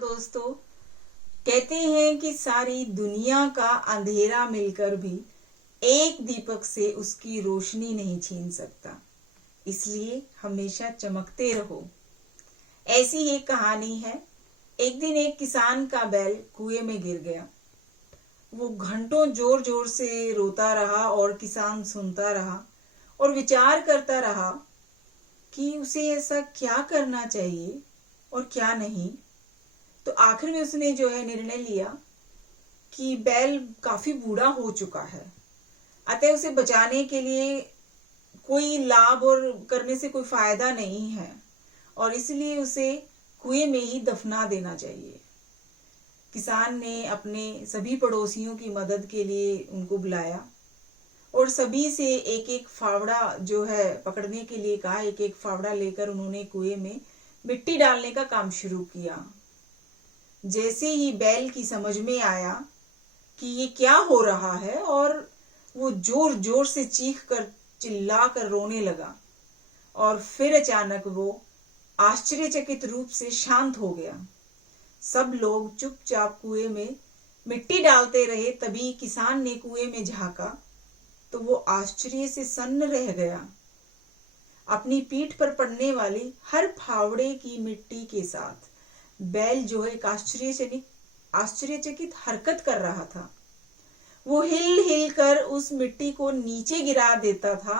दोस्तों, कहते हैं कि सारी दुनिया का अंधेरा मिलकर भी एक दीपक से उसकी रोशनी नहीं छीन सकता। इसलिए हमेशा चमकते रहो। ऐसी ही एक कहानी है। एक दिन एक किसान का बैल कुएं में गिर गया। वो घंटों जोर जोर से रोता रहा और किसान सुनता रहा और विचार करता रहा कि उसे ऐसा क्या करना चाहिए और क्या नहीं। तो आखिर में उसने जो है निर्णय लिया कि बैल काफी बूढ़ा हो चुका है, अतः उसे बचाने के लिए कोई लाभ और करने से कोई फायदा नहीं है और इसलिए उसे कुएं में ही दफना देना चाहिए। किसान ने अपने सभी पड़ोसियों की मदद के लिए उनको बुलाया और सभी से एक एक फावड़ा जो है पकड़ने के लिए कहा। एक एक फावड़ा लेकर उन्होंने कुएं में मिट्टी डालने का काम शुरू किया। जैसे ही बैल की समझ में आया कि ये क्या हो रहा है और वो जोर जोर से चीख कर चिल्ला कर रोने लगा और फिर अचानक वो आश्चर्यचकित रूप से शांत हो गया। सब लोग चुपचाप कुएं में मिट्टी डालते रहे। तभी किसान ने कुएं में झांका तो वो आश्चर्य से सन्न रह गया। अपनी पीठ पर पड़ने वाली हर फावड़े की मिट्टी के साथ बैल जो है एक आश्चर्यचकित हरकत कर रहा था। वो हिल हिल कर उस मिट्टी को नीचे गिरा देता था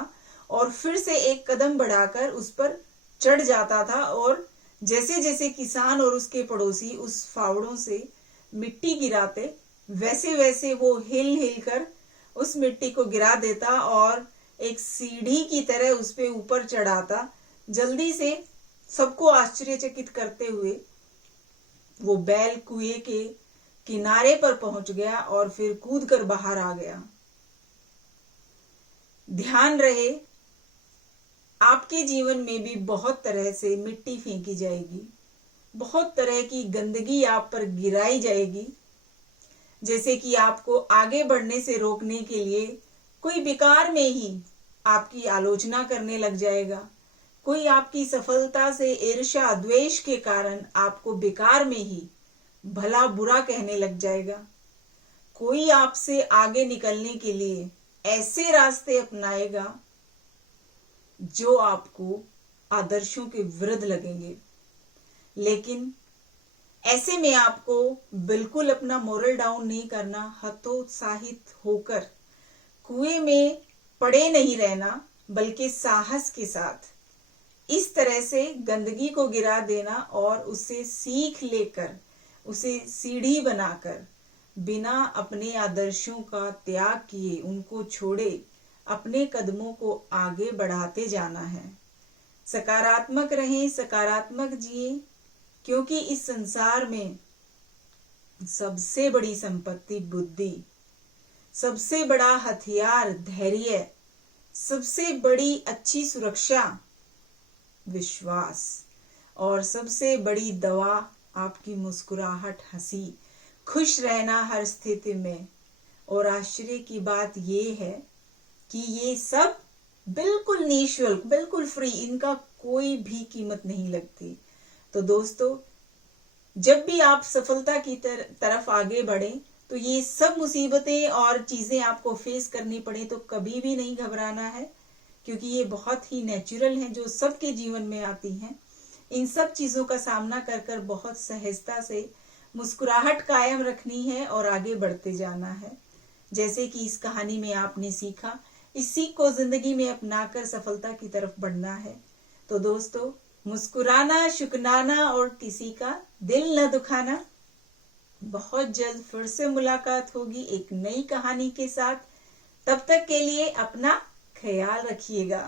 और फिर से एक कदम बढ़ाकर उस पर चढ़ जाता था और जैसे जैसे किसान और उसके पड़ोसी उस फावड़ों से मिट्टी गिराते वैसे वैसे वो हिल हिल कर उस मिट्टी को गिरा देता और एक सीढ़ी की तरह उस पे ऊपर चढ़ाता। जल्दी से सबको आश्चर्यचकित करते हुए वो बैल कुएं के किनारे पर पहुंच गया और फिर कूदकर बाहर आ गया। ध्यान रहे, आपके जीवन में भी बहुत तरह से मिट्टी फेंकी जाएगी, बहुत तरह की गंदगी आप पर गिराई जाएगी। जैसे कि आपको आगे बढ़ने से रोकने के लिए कोई बेकार में ही आपकी आलोचना करने लग जाएगा। कोई आपकी सफलता से ईर्ष्या द्वेष के कारण आपको बेकार में ही भला बुरा कहने लग जाएगा। कोई आपसे आगे निकलने के लिए ऐसे रास्ते अपनाएगा जो आपको आदर्शों के विरुद्ध लगेंगे। लेकिन ऐसे में आपको बिल्कुल अपना मोरल डाउन नहीं करना, हतोत्साहित होकर कुएं में पड़े नहीं रहना, बल्कि साहस के साथ इस तरह से गंदगी को गिरा देना और उसे सीख लेकर उसे सीढ़ी बनाकर बिना अपने आदर्शों का त्याग किए उनको छोड़े अपने कदमों को आगे बढ़ाते जाना है। सकारात्मक रहें, सकारात्मक जिए, क्योंकि इस संसार में सबसे बड़ी संपत्ति बुद्धि, सबसे बड़ा हथियार धैर्य, सबसे बड़ी अच्छी सुरक्षा विश्वास और सबसे बड़ी दवा आपकी मुस्कुराहट, हंसी, खुश रहना हर स्थिति में। और आश्चर्य की बात ये है कि ये सब बिल्कुल निःशुल्क, बिल्कुल फ्री, इनका कोई भी कीमत नहीं लगती। तो दोस्तों, जब भी आप सफलता की तरफ आगे बढ़ें तो ये सब मुसीबतें और चीजें आपको फेस करनी पड़े तो कभी भी नहीं घबराना है, क्योंकि ये बहुत ही नेचुरल हैं जो सबके जीवन में आती हैं। इन सब चीजों का सामना कर कर बहुत सहजता से मुस्कुराहट कायम रखनी है और आगे बढ़ते जाना है। जैसे कि इस कहानी में आपने सीखा, इस सीख को जिंदगी में अपनाकर सफलता की तरफ बढ़ना है। तो दोस्तों, मुस्कुराना, शुक्राना और किसी का दिल न दुखाना। बहुत जल्द फिर से मुलाकात होगी एक नई कहानी के साथ। तब तक के लिए अपना ख्याल रखिएगा।